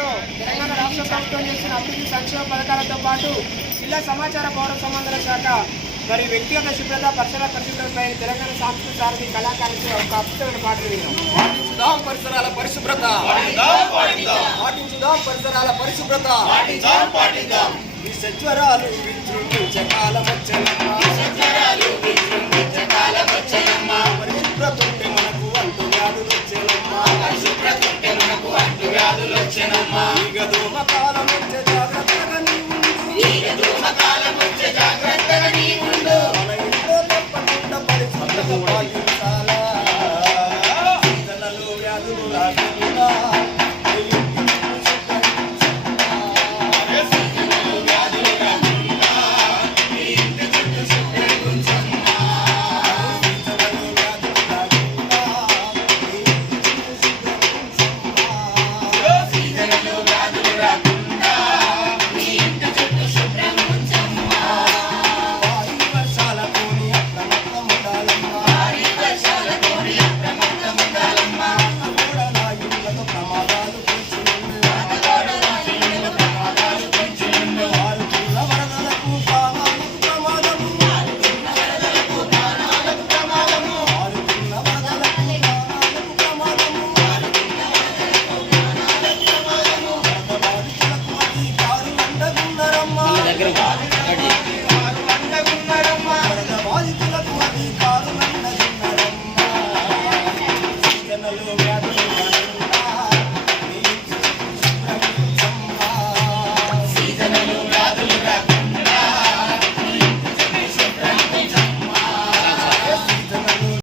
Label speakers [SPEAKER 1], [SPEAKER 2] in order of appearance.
[SPEAKER 1] ఆధ్వర్యంలో తెలంగాణ రాష్ట్ర ప్రభుత్వం చేసిన అభివృద్ధి సంక్షేమ పథకాలతో పాటు జిల్లా సమాచార పౌర సంబంధాల శాఖ మరి వ్యక్తిగత శుభ్రత పరిసర పరిశుభ్రతపై తెలంగాణ సాంస్కృతిక సారథి కళాకారులతో ఒక అద్భుతమైన పాటలు విన్నాం.
[SPEAKER 2] పాటించుదాం పరిసరాల పరిశుభ్రత. పాటించుదాం పరిసరాల పరిశుభ్రత. ఈ సజ్వరాలు విజృంభించే కాలం వచ్చేది vida கேட்குறீங்க